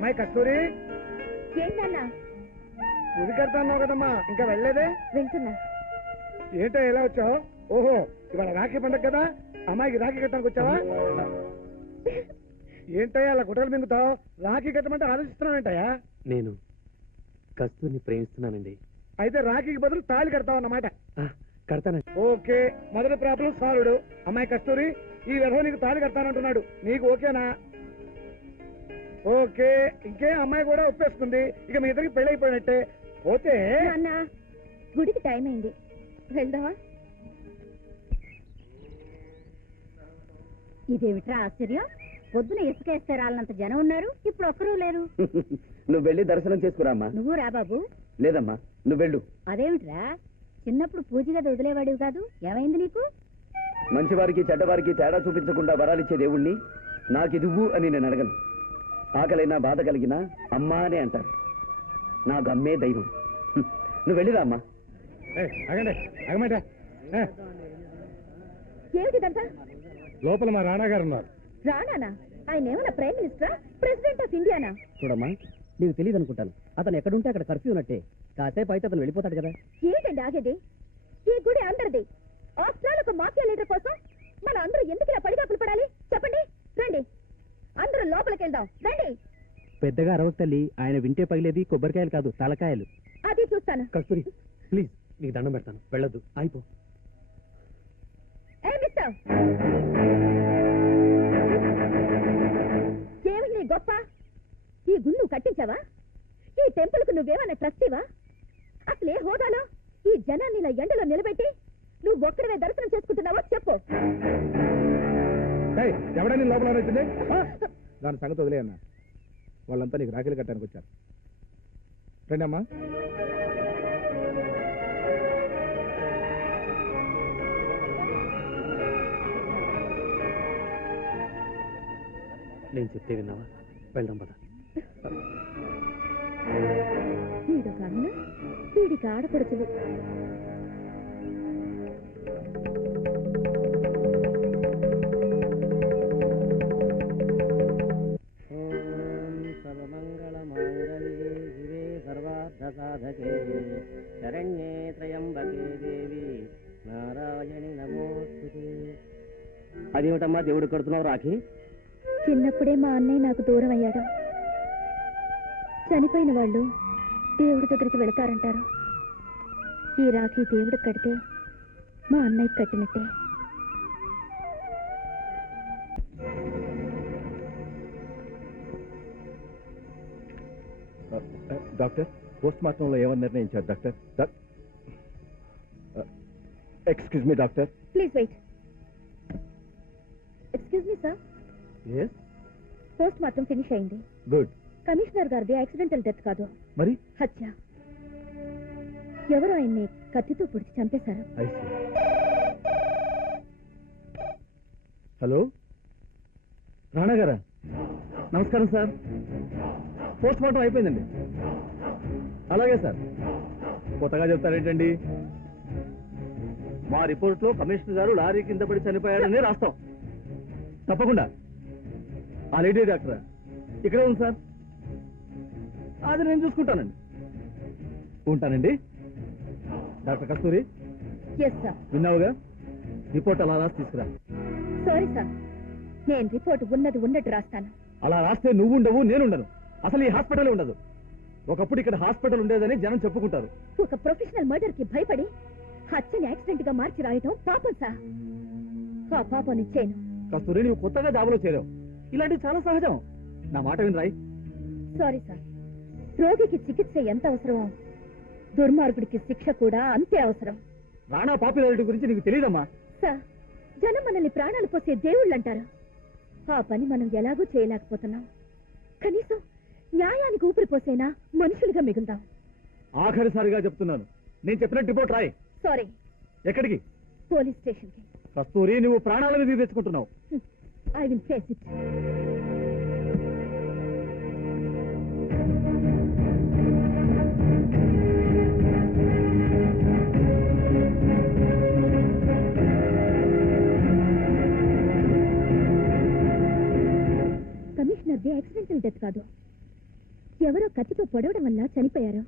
అమ్మాయి కస్తూరి ఏంటన్నా గుడి కడతాన్నావు కదమ్మా, ఇంకా వెళ్ళలేదే? వెళ్తున్నా. ఏంటో ఎలా వచ్చావు? ఓహో, ఇవాళ రాఖీ పండుగ కదా, అమ్మాయికి రాఖీ కట్టడానికి వచ్చావా? ఏంటయ్యా అలా గుట్టలు మింగుతావు? రాఖీ కట్టమంటే ఆలోచిస్తున్నావేంటయ్యా? నేను కస్తూరిని ప్రేమిస్తున్నానండి. అయితే రాఖీకి బదులు తాళి కడతావు అన్నమాట. కడతానండి. ఓకే, మొదటి ప్రాబ్లం సాల్వ్డ్. అమ్మాయి కస్తూరి, ఈ విధవ నీకు తాళి కడతానంటున్నాడు, నీకు ఓకేనా? ఓకే, ఇంకే అమ్మాయి కూడా ఒప్పేసుకుంది, ఇక మీ ఇద్దరికి పెళ్లి అయిపోయినట్టే. పోతే అన్నా, గుడికి టైం అయింది, వెళ్దామా? ఇదేమిట్రా ఆశ్చర్యం, పొద్దున ఇసుకేస్తే రాళ్ళంత జనం ఉన్నారు, ఇప్పుడు ఒక్కరూ లేరు. నువ్వు వెళ్ళి దర్శనం చేసుకురామ్మా. నువ్వు రా బాబు. లేదమ్మా, నువ్వు వెళ్ళు. అదేమిట్రా, చిన్నప్పుడు పూజ గది వదిలేవాడివి కాదు, ఏమైంది నీకు? మంచివారికి చెడ్డవారికి తేడా చూపించకుండా వరాలిచ్చే దేవుణ్ణి నాకిదువ్వు అని నేను అడగను. ఆకలైనా బాధ కలిగినా అమ్మా అనే అంటారు. నాకు అమ్మే దైవం. నువ్వు వెళ్ళిరా అమ్మా. అగండి, అగమాట. ఏమిటిదంతా? లోపల మా రాణా గారు ఉన్నారు. రాణానా? ఆయన ఏమన్నా ప్రైమ్ మినిస్టరా, ప్రెసిడెంట్ ఆఫ్ ఇండియానా? చూడమ్మా, నీకు తెలియదు అనుకుంటాను. అతను ఎక్కడుంటే అక్కడ కర్ఫ్యూ ఉన్నట్టే. కాసేపు అయితే అతను వెళ్ళిపోతాడు కదా. ఏంటండి ఆగేది? ఈ గుడి అందరిది. ఆస్ట్రేలియా ఒక మాఫియా లీడర్ కోసం మన అందరూ ఎందుకు ఇలా పడిగాపులు పడాలి? చెప్పండి, రండి అందరూ లోపలికి వెళ్దాం, రండి. పెద్దగా అరవకు తల్లి, ఆయన వింటే పగిలేది కొబ్బరికాయలు కాదు తలకాయలు. అది చూస్తాను. కస్తూరి ప్లీజ్, నీకు దండం పెడతాను, వెళ్ళొద్దు, అయిపో. ఏ మిస్టర్, ఏమిటి నీ గొప్ప? ఈ గుళ్ళు నువ్వు కట్టించావా? ఈ టెంపుల్ కు నువ్వేమన్నా ట్రస్టీవా? అసలు ఏ హోదాలో ఈ జనాన్ని ఇలా ఎండలో నిలబెట్టి నువ్వు ఒక్కడవే దర్శనం చేసుకుంటున్నావో చెప్పు. ఎవడని లోపల వచ్చింది? దాని సంగతి వదిలే అన్న, వాళ్ళంతా నీకు రాఖీలు కట్టడానికి వచ్చారు. రండి అమ్మా. నేను చెప్తే విన్నావా? వెళ్దాం పద. వీడొక అన్న, వీడికి ఆడపడుచులు. శరణ్యే త్రయంబకే దేవి నారాయణి నమోస్తుతే. అదేమిటమ్మా దేవుడు కడుతున్నావు రాఖీ? చిన్నప్పుడే మా అన్నయ్య నాకు దూరం అయ్యాడు. చనిపోయిన వాళ్ళు దేవుడి దగ్గరికి వెళతారంటారు. ఈ రాఖీ దేవుడికి కడితే మా అన్నయ్యకి కట్టినట్టే. డాక్టర్, పోస్ట్ మార్టంలో ఏమని నిర్ణయించారు doctor? Excuse me doctor. Please wait. Excuse me sir. yes post mortem finish అయింది. గుడ్. కమిషనర్ గారిది యాక్సిడెంటల్ డెత్ కాదు, మరి హత్య. ఎవరు ఆయన్ని కత్తితో పొడిచి చంపేశారు. హలో, రాణా గారా? నమస్కారం సార్. పోస్ట్ మార్టం అయిపోయిందండి. అలాగే సార్. కొత్తగా చెప్తారేంటండి? మా రిపోర్ట్లో కమిషనర్ గారు లారీ కింద పడి చనిపోయాడని రాస్తాం. తప్పకుండా. ఆ లేడీ డాక్టరా? ఇక్కడే ఉంది సార్. అది నేను చూసుకుంటానండి. ఉంటానండి. డాక్టర్ కస్తూరి, ఎస్ సార్. విన్నావుగా, రిపోర్ట్ అలా రాసి తీసుకురా. సారీ సార్, నేను రిపోర్ట్ ఉన్నది ఉన్నట్టు రాస్తాను. అలా రాస్తే నువ్వు ఉండవు, నేనుండను. అసలు ఈ హాస్పిటల్ ఉండదు. ఒకప్పుడు ఇక్కడ హాస్పిటల్ ఉండేదని జనం చెప్పుకుంటారు. ఒక ప్రొఫెషనల్ మర్డర్ కి భయపడి హత్యని యాక్సిడెంట్ గా మార్చి రాయటం పాపం సార్. ఆ పాపం ఇచ్చేను. కస్తూరి, నువ్వు కొత్తగా జాబులో చేరావు. ఇలాంటివి చాలా సహజం. నా మాట విని రాయి. Sorry sir. రోగికి చికిత్స ఎంత అవసరమో దుర్మార్గుడికి శిక్ష కూడా అంతే అవసరం. రాణా పాపులారిటీ గురించి నీకు తెలియదమ్మా. సార్, జనం మనల్ని ప్రాణాలు పోసే దేవుళ్ళు అంటారు. ఆ పని మనం ఎలాగూ చేయలేకపోతున్నాం. కనీసం న్యాయానికి ఊపిరి పోసేనా మనుషులుగా మిగులుదాం. ఆఖరిసారిగా చెప్తున్నాను, నేను చెప్పినట్టు రిపోర్ట్ రాయి. సారీ. ఎక్కడికి? పోలీస్ స్టేషన్ కి. కస్తూరి, నువ్వు ప్రాణాల మీద తెచ్చుకుంటున్నావు. I will face it. కమిషనర్ది యాక్సిడెంటల్ డెత్ కాదు, ఎవరో కత్తితో పొడవడం వల్ల చనిపోయారు.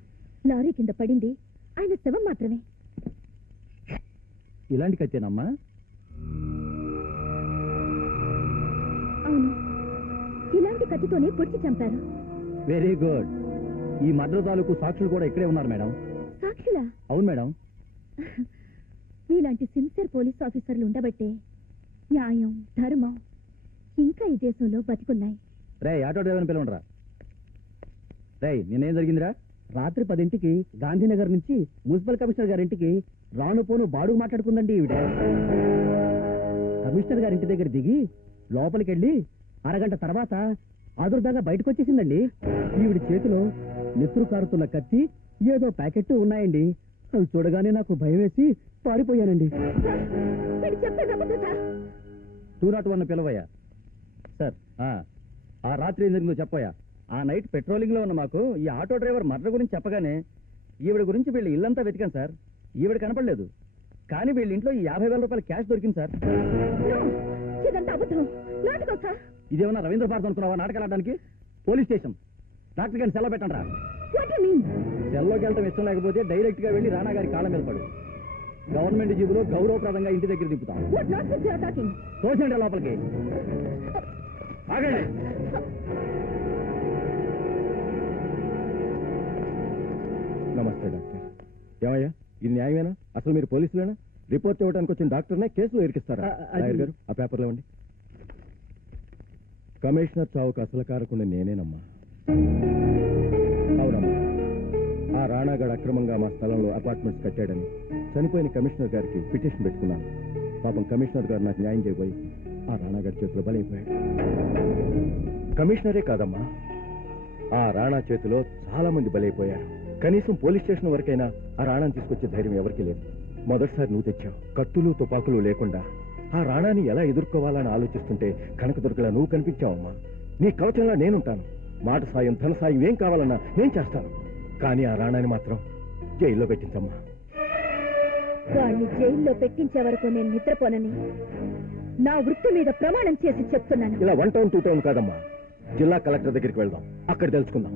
లారీ కింద పడింది ఆయన శవం మాత్రమే. ఇలాంటి కత్తేనమ్మా? అవును, ఇలాంటి కత్తితోనే పొడిచి చంపారు. Very good. ఈ మర్డర్ తాలూకు సాక్షులు కూడా ఇక్కడే ఉన్నారు మేడం. సాక్షులా? అవును మేడం. మీలాంటి సిన్సియర్ పోలీస్ ఆఫీసర్లు ఉండబట్టే న్యాయం, ధర్మం ఇంకా ఈ దేశంలో బతికున్నాయి. రే ఆటో డ్రైవర్ని పిలవండిరా. రే నిన్నేం జరిగిందిరా? రాత్రి 10ంటికి గాంధీనగర్ నుంచి మున్సిపల్ కమిషనర్ గారింటికి రాను పోను బాడుగు మాట్లాడుకుందండి ఈవిడ. కమిషనర్ గారింటి దగ్గర దిగి లోపలికి వెళ్ళి అరగంట తర్వాత ఆదుర్దాగా బయటకు వచ్చేసిందండి. ఈవిడ చేతిలో నెత్తురు కారుతున్న కత్తి, ఏదో ప్యాకెట్ ఉన్నాయండి. అవి చూడగానే నాకు భయం వేసి పారిపోయానండి. 201 పిలవయ్యా. సార్ ఆ రాత్రి ఏం జరిగిందో చెప్పయ్యా. ఆ నైట్ పెట్రోలింగ్ లో ఉన్న మాకు ఈ ఆటో డ్రైవర్ మర్డర్ గురించి చెప్పగానే ఈవిడ గురించి వీళ్ళు ఇల్లంతా వెతికాను సార్. ఈవిడ కనపడలేదు. కానీ వీళ్ళ ఇంట్లో ఈ 50,000 రూపాయల క్యాష్ దొరికింది సార్. ఇదేమన్నా రవీంద్ర భారత్ అనుకున్నావా నాటకాలు ఆడడానికి? Police station. డాక్టర్ గారిని సెలవు పెట్టండి రా. సెలవుకి వెళ్ళటం ఇష్టం లేకపోతే డైరెక్ట్ గా వెళ్ళి రాణా గారి కాళ్ళ మీద పడు. గవర్నమెంట్ జీబులో గౌరవప్రదంగా ఇంటి దగ్గర దింపుతాం. తోసండి లోపలికి. ఆగండి. నమస్తే డాక్టర్. ఏమయ్యా ఇది న్యాయమేనా? అసలు మీరు పోలీసులేనా? రిపోర్ట్ ఇవ్వడానికి వచ్చిన డాక్టర్నే కేసులో ఇరికిస్తారా? లాయర్ గారు ఆ పేపర్లో ఇవ్వండి. కమిషనర్ చావుకు అసలు కారకుండా నేనేనమ్మా. అవునమ్మా. ఆ రాణాగాడు అక్రమంగా మా స్థలంలో అపార్ట్మెంట్స్ కట్టాడని చనిపోయిన కమిషనర్ గారికి పిటిషన్ పెట్టుకున్నాను. పాపం కమిషనర్ గారు నాకు న్యాయం చేయబోయి ఆ రాణాగాడి చేతిలో బలైపోయాడు. కమిషనరే కాదమ్మా, ఆ రాణా చేతిలో చాలా మంది బలైపోయారు. కనీసం పోలీస్ స్టేషన్ వరకైనా ఆ రాణాని తీసుకొచ్చే ధైర్యం ఎవరికీ లేదు. మొదటిసారి నువ్వు తెచ్చావు. కత్తులు తుపాకులు లేకుండా ఆ రాణాని ఎలా ఎదుర్కోవాలని ఆలోచిస్తుంటే కనకదుర్గలా నువ్వు కనిపించావమ్మా. నీ కవచంలా నేనుంటాను. మాట సాయం, ధన సాయం ఏం కావాలన్నా నేను చేస్తాను. కానీ ఆ రాణాని మాత్రం జైల్లో పెట్టించమ్మా. వాడిని జైల్లో పెట్టించే వరకు నేను నిద్రపోనని నా వృత్తి మీద ప్రమాణం చేసి చెప్తున్నాను. ఇలా 1 టౌన్ 2 టౌన్ కాదమ్మా, జిల్లా కలెక్టర్ దగ్గరికి వెళ్దాం. అక్కడ తెలుసుకుందాం.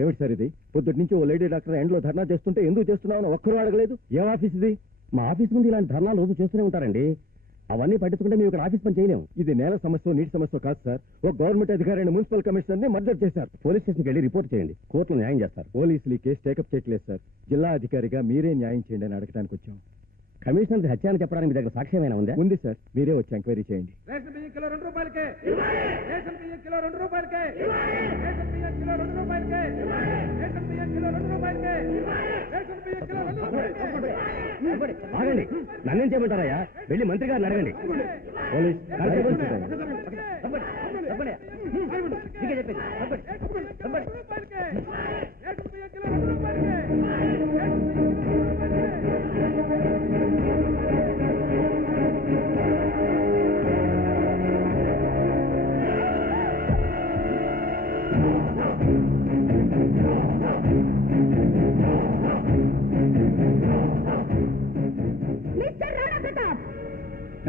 ఏమిటి సార్ ఇది? పొద్దుటి నుంచి ఓ లేడీ డాక్టర్ ఎండ్లో ధర్నా చేస్తుంటే ఎందుకు చేస్తున్నామని ఒక్కరూ అడగలేదు. ఏం ఆఫీస్ ఇది? మా ఆఫీస్ ముందు ఇలాంటి ధర్నాలు రోజు చేస్తూనే ఉంటారండి. అవన్నీ పట్టించుకుంటే మేము ఇక్కడ ఆఫీస్ పని చేయలేము. ఇది నేల సమస్య, నీటి సమస్య కాదు సార్. ఒక గవర్నమెంట్ అధికారిని మున్సిపల్ కమిషనర్ ని మర్డర్ చేశారు. పోలీస్ స్టేషన్కి వెళ్ళి రిపోర్ట్ చేయండి, కోర్టులో న్యాయం చేస్తారు. పోలీసులు ఈ కేసు టేకప్ చేయట్లేదు సార్. జిల్లా అధికారిగా మీరే న్యాయం చేయండి అని అడగడానికి వచ్చాం. కమిషనర్ హత్య అని చెప్పడానికి మీ దగ్గర సాక్ష్యమైనా ఉందా? ఉంది సార్, మీరే వచ్చి ఎంక్వైరీ చేయండి. రేషన్ బియ్యం కిలో 2 రూపాయలకే. రేషన్ బియ్యం కిలో 2 రూపాయలకే. రేషన్ బియ్యం కిలో 2 రూపాయలకే. రేషన్ బియ్యం కిలో 2 రూపాయలకే. రేషన్ బియ్యం కిలో 2 రూపాయలకే. ఆగండి, నన్నేం చేయమంటారయ్యా? వెళ్ళి మంత్రి గారిని అడగండి. పోలీస్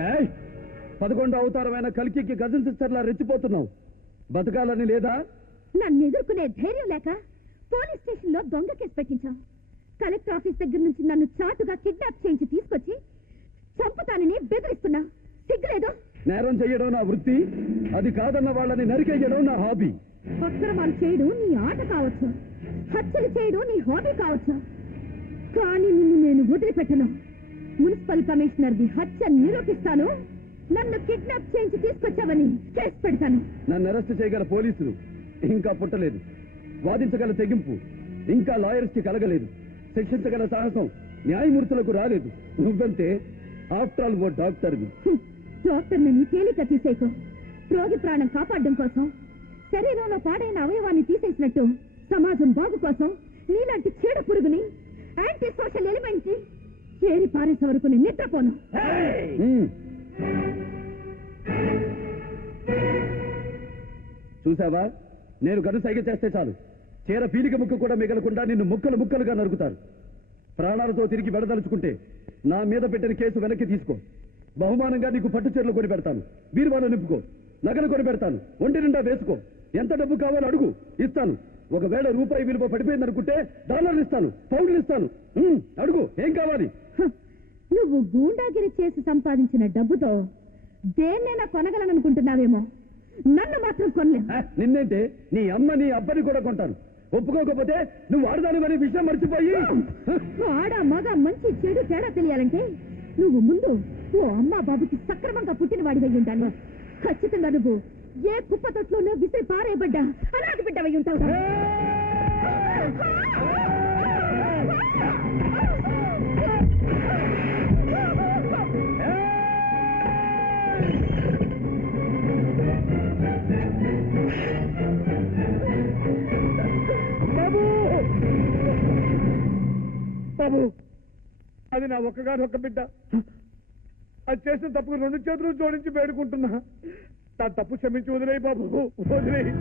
ఏయ్, 11వ అవతారమైన కల్కికి గజన్ సిస్టర్లా రెచ్చిపోతున్నావు. బతకాలని లేదా? నన్ను ఎదుర్కొనే ధైర్యం లేక పోలీస్ స్టేషన్ లో దొంగ కేసు పెట్టించాం. కలెక్టర్ ఆఫీస్ దగ్గర నుంచి నన్ను చాటుగా కిడ్నాప్ చేయించి తీసుకొచ్చి చంపుతానని బెదిరిస్తున్నా. సిగ్గులేదు? నేరం చేయడం నా వృత్తి, అది కాదన్న వాళ్ళని నరికేయడం నా హాబీ. అక్రమాలు చేయడం నీ ఆట కావచ్చు, హత్యలు చేయడం నీ హాబీ కావచ్చు, కానీ నిన్ను నేను వదిలిపెట్టను. మున్సిపల్ కమిషనర్ ది హత్య నిరూపిస్తాను. నన్ను కిడ్నాప్ చేయించి తీసుకొచ్చావని కేసు పెడతాను. నన్ను అరెస్ట్ చేయగల పోలీసులు ఇంకా పుట్టలేదు. వాదించగల తెగింపు ఇంకా లాయర్స్ కి కలగలేదు. శిక్షించగల సాహసం న్యాయమూర్తులకు రాలేదు. నువ్వంతే, ఆఫ్టర్ ఆల్ ఓ డాక్టర్. డాక్టర్ నన్ను తేలిక తీసేయకు. రోగి ప్రాణం కాపాడడం కోసం శరీరంలో పాడైన అవయవాన్ని తీసేసినట్టు సమాజం బాగు కోసం నీలాంటి చీడ పురుగుని, యాంటీ సోషల్ ఎలిమెంట్ ని చేరి పారేసే వరకు నేను నిద్రపోను. చూసావా, నేను గను సైగ చేస్తే చాలు చీర పీలిక ముక్క కూడా మిగలకుండా నిన్ను ముక్కలు ముక్కలుగా నరుకుతారు. ప్రాణాలతో తిరిగి వెడదలుచుకుంటే నా మీద పెట్టిన కేసు వెనక్కి తీసుకో. బహుమానంగా నీకు పట్టు చీరలు కొని పెడతాను, బీరువాలో నింపుకో, నగలు కొని పెడతాను, ఒంటి నిండా వేసుకో. ఎంత డబ్బు కావాలో అడుగు, ఇస్తాను. ఒకవేళ రూపాయి విలువ పడిపోయిందనుకుంటే డాలర్లు ఇస్తాను, పౌండ్లు ఇస్తాను. అడుగు, ఏం కావాలి? నువ్వు గూండాగిరి చేసి సంపాదించిన డబ్బుతో దేన్నైనా కొనగలననుకుంటున్నావేమో, నన్ను మాత్రం కొనలేవు. నిన్నేంటే నీ అమ్మ నీ అబ్బని కూడా కొంటాను. ఒప్పుకోకపోతే నువ్వు ఆడదానివనే విషయం మర్చిపోయి. ఆడ మగ మంచి చెడు తేడా తెలియాలంటే నువ్వు ముందు ఓ అమ్మా బాబుకి సక్రమంగా పుట్టిన వాడివై ఉండాలి. ఖచ్చితంగా నువ్వు ఏ కుప్ప తొట్లోనో విసిరి పారేయబడ్డా అనాథ బిడ్డవై ఉంటావు. బాబు, అది నా ఒక్కగానొక్క బిడ్డ. అది చేసిన తప్పుకు 2 చేతులు జోడించి వేడుకుంటున్నా. నా తప్పు క్షమించి వదిలేయి బాబు, వదిలేయి.